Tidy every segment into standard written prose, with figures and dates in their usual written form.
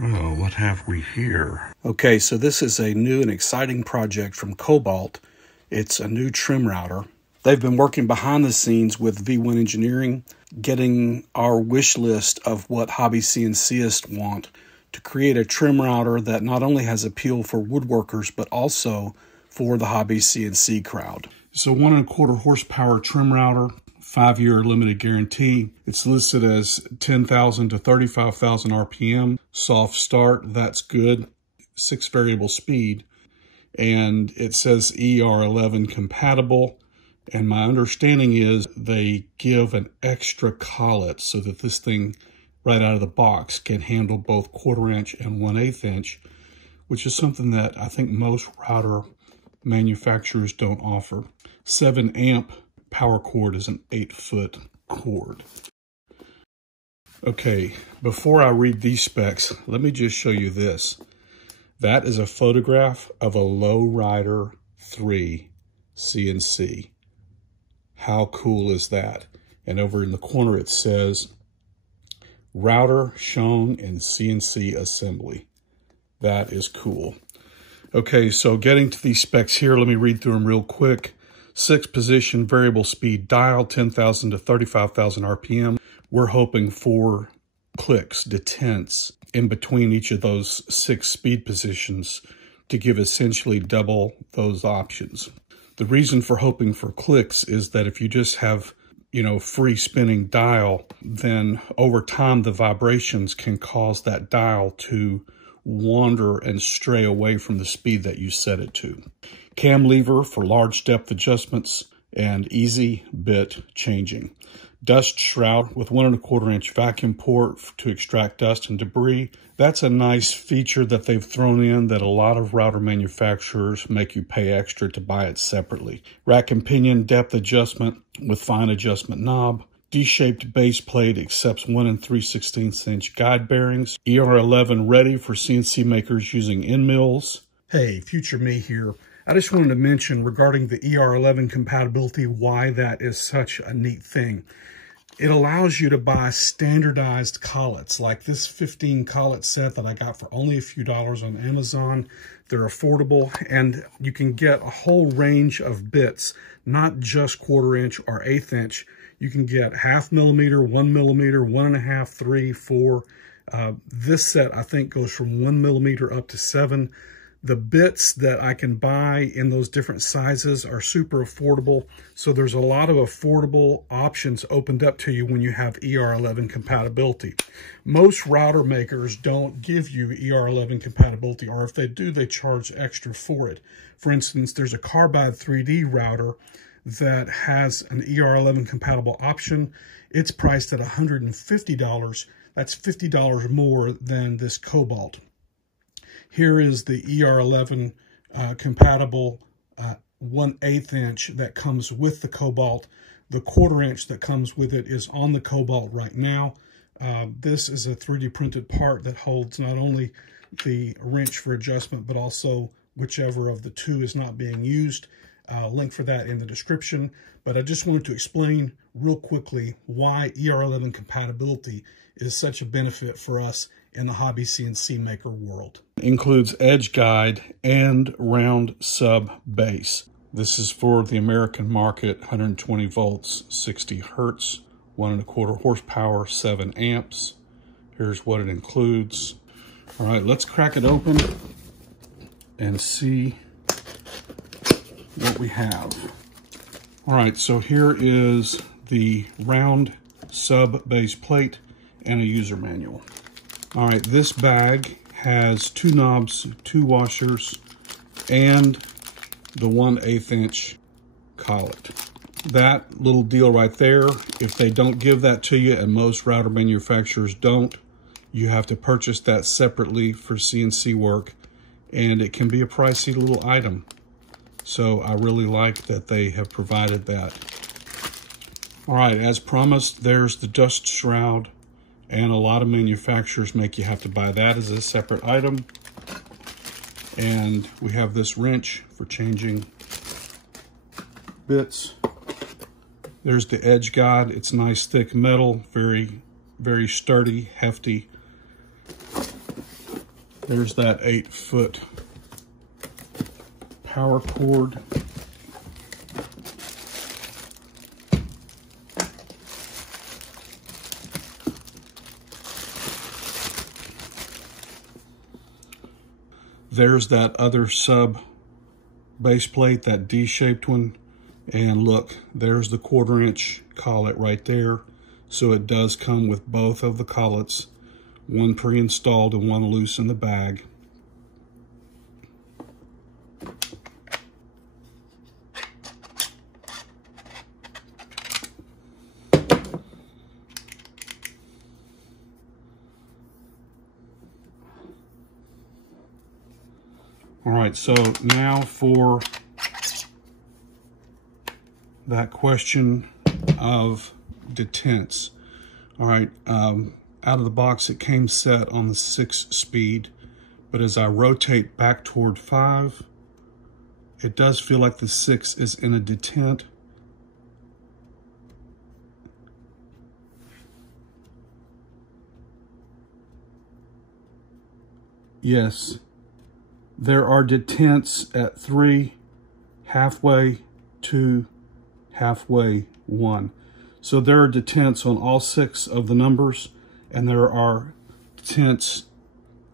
Oh, what have we here? Okay, so this is a new and exciting project from Kobalt. It's a new trim router. They've been working behind the scenes with V1 Engineering, getting our wish list of what hobby CNCists want to create a trim router that not only has appeal for woodworkers, but also for the hobby CNC crowd. It's a 1 1/4 horsepower trim router, 5-year limited guarantee. It's listed as 10,000 to 35,000 RPM. Soft start, that's good. 6 variable speed. And it says ER11 compatible. And my understanding is they give an extra collet so that this thing right out of the box can handle both 1/4 inch and 1/8 inch, which is something that I think most router manufacturers don't offer. 7 amp power cord is an 8-foot cord. Okay, before I read these specs, let me just show you this. That is a photograph of a LowRider 3 CNC. How cool is that? And over in the corner it says, router shown in CNC assembly. That is cool. Okay, so getting to these specs here, let me read through them real quick. 6-position variable speed dial, 10,000 to 35,000 RPM. We're hoping for clicks, detents, in between each of those 6 speed positions to give essentially double those options. The reason for hoping for clicks is that if you just have, free spinning dial, then over time the vibrations can cause that dial to wander and stray away from the speed that you set it to. Cam lever for large depth adjustments and easy bit changing. Dust shroud with 1 1/4 inch vacuum port to extract dust and debris. That's a nice feature that they've thrown in that a lot of router manufacturers make you pay extra to buy it separately. Rack and pinion depth adjustment with fine adjustment knob. D-shaped base plate accepts 1 3/16 inch guide bearings. ER11 ready for CNC makers using end mills. Hey, future me here. I just wanted to mention regarding the ER11 compatibility, why that is such a neat thing. It allows you to buy standardized collets, like this 15 collet set that I got for only a few dollars on Amazon. They're affordable, and you can get a whole range of bits, not just 1/4 inch or 1/8 inch. You can get 0.5 millimeter, 1 millimeter, 1.5, 3, 4. This set, I think, goes from 1 millimeter up to 7. The bits that I can buy in those different sizes are super affordable. So there's a lot of affordable options opened up to you when you have ER11 compatibility. Most router makers don't give you ER11 compatibility, or if they do, they charge extra for it. For instance, there's a Carbide 3D router that has an ER11 compatible option. It's priced at $150. That's $50 more than this Kobalt. Here is the ER11 compatible 1/8 inch that comes with the Kobalt. The 1/4 inch that comes with it is on the Kobalt right now. This is a 3D printed part that holds not only the wrench for adjustment, but also whichever of the two is not being used. Link for that in the description. But I just wanted to explain real quickly why ER11 compatibility is such a benefit for us in the hobby CNC maker world. Includes edge guide and round sub base. This is for the American market, 120 volts, 60 hertz, 1 1/4 horsepower, 7 amps. Here's what it includes. All right, let's crack it open and see what we have. All right, so here is the round sub base plate and a user manual. All right, this bag has 2 knobs, 2 washers, and the 1/8 inch collet. That little deal right there, if they don't give that to you, and most router manufacturers don't, you have to purchase that separately for CNC work, and it can be a pricey little item. So I really like that they have provided that. All right, as promised, there's the dust shroud. And a lot of manufacturers make you have to buy that as a separate item. And we have this wrench for changing bits. There's the edge guide. It's nice thick metal, very, very sturdy, hefty. There's that 8-foot power cord. There's that other sub base plate, that D-shaped one. And look, there's the 1/4" collet right there. So it does come with both of the collets, one pre-installed and one loose in the bag. All right, so now for that question of detents. All right, out of the box it came set on the 6-speed, but as I rotate back toward 5, it does feel like the 6 is in a detent. Yes, there are detents at 3, halfway, 2, halfway, 1. So there are detents on all 6 of the numbers, and there are detents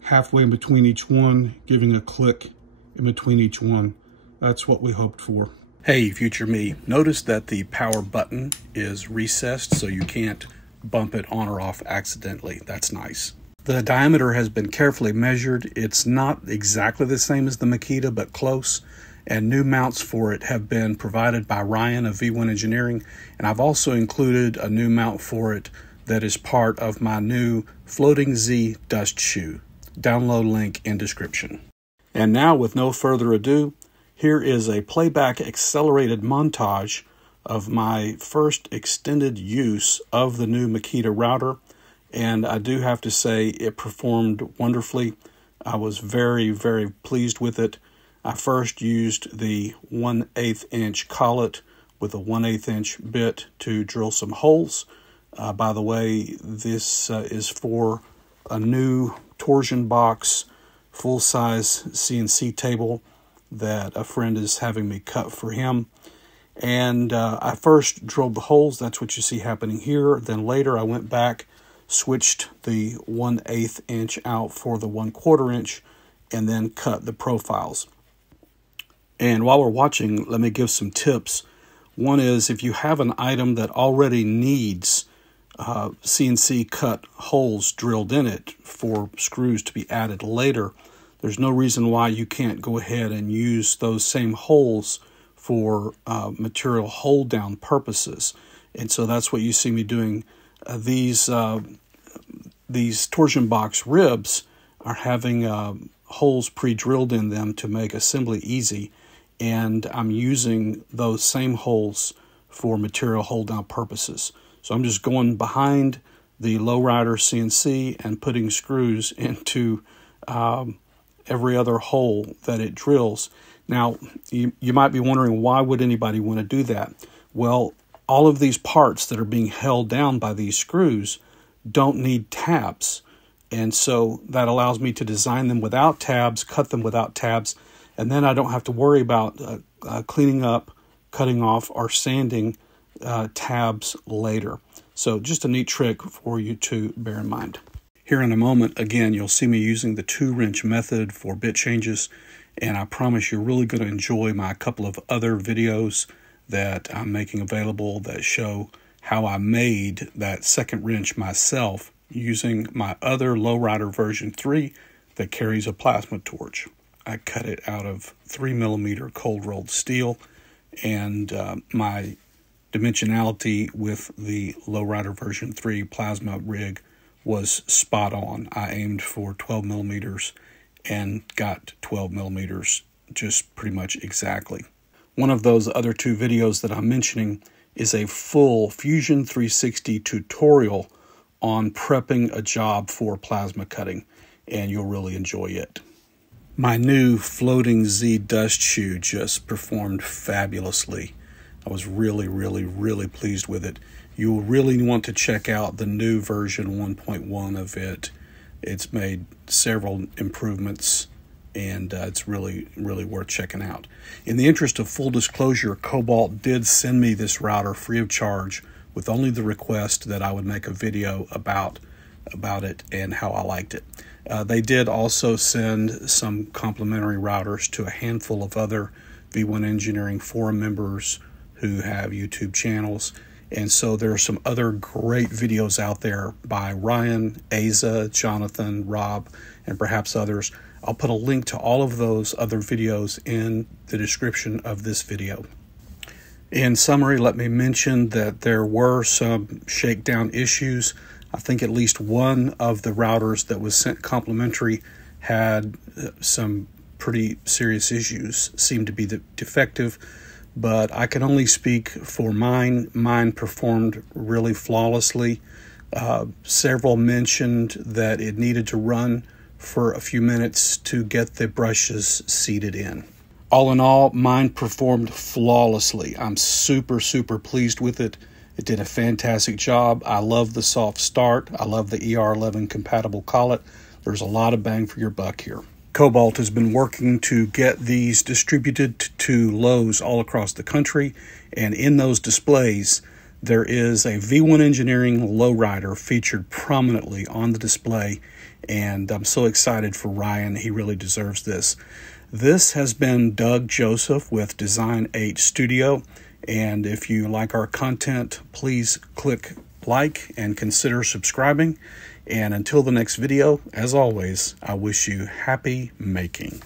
halfway in between each one, giving a click in between each one. That's what we hoped for. Hey, future me, notice that the power button is recessed so you can't bump it on or off accidentally. That's nice. The diameter has been carefully measured. It's not exactly the same as the Makita, but close. And new mounts for it have been provided by Ryan of V1 Engineering. And I've also included a new mount for it that is part of my new Floating Z dust shoe. Download link in description. And now, with no further ado, here is a playback accelerated montage of my first extended use of the new Makita router. And I do have to say it performed wonderfully. I was very, very pleased with it. I first used the 1/8 inch collet with a 1/8 inch bit to drill some holes. By the way, this is for a new torsion box, full-size CNC table that a friend is having me cut for him. And I first drilled the holes. That's what you see happening here. Then later I went back, switched the 1/8 inch out for the 1/4 inch, and then cut the profiles. And while we're watching, let me give some tips. One is, if you have an item that already needs CNC cut holes drilled in it for screws to be added later, there's no reason why you can't go ahead and use those same holes for material hold down purposes. And so that's what you see me doing. These torsion box ribs are having holes pre-drilled in them to make assembly easy, and I'm using those same holes for material hold down purposes. So I'm just going behind the LowRider CNC and putting screws into every other hole that it drills. Now, you might be wondering, why would anybody want to do that? Well, all of these parts that are being held down by these screws don't need tabs. And so that allows me to design them without tabs, cut them without tabs, and then I don't have to worry about cleaning up, cutting off, or sanding tabs later. So just a neat trick for you to bear in mind. Here in a moment, again, you'll see me using the 2-wrench method for bit changes, and I promise you're really going to enjoy my couple of other videos that I'm making available that show how I made that 2nd wrench myself using my other LowRider version 3 that carries a plasma torch. I cut it out of 3mm cold rolled steel, and my dimensionality with the LowRider version 3 plasma rig was spot on. I aimed for 12mm and got 12mm just pretty much exactly. One of those other 2 videos that I'm mentioning is a full Fusion 360 tutorial on prepping a job for plasma cutting, and you'll really enjoy it. My new Floating Z dust shoe just performed fabulously. I was really, really, really pleased with it. You'll really want to check out the new version 1.1 of it. It's made several improvements, and it's really worth checking out. In the interest of full disclosure, Kobalt did send me this router free of charge with only the request that I would make a video about it and how I liked it. They did also send some complimentary routers to a handful of other V1 Engineering forum members who have YouTube channels. And so there are some other great videos out there by Ryan, Asa, Johnathan, Rob, and perhaps others. I'll put a link to all of those other videos in the description of this video. In summary, let me mention that there were some shakedown issues. I think at least one of the routers that was sent complimentary had some pretty serious issues, seemed to be defective, but I can only speak for mine. Mine performed really flawlessly. Several mentioned that it needed to run for a few minutes to get the brushes seated in. All in all, mine performed flawlessly. I'm super pleased with it. It did a fantastic job. I love the soft start. I love the ER11 compatible collet. There's a lot of bang for your buck here. Kobalt has been working to get these distributed to Lowe's all across the country, and in those displays there is a V1 Engineering LowRider featured prominently on the display, and I'm so excited for Ryan. He really deserves this. This has been Doug Joseph with Design 8 Studio, and if you like our content, please click like and consider subscribing. And until the next video, as always, I wish you happy making.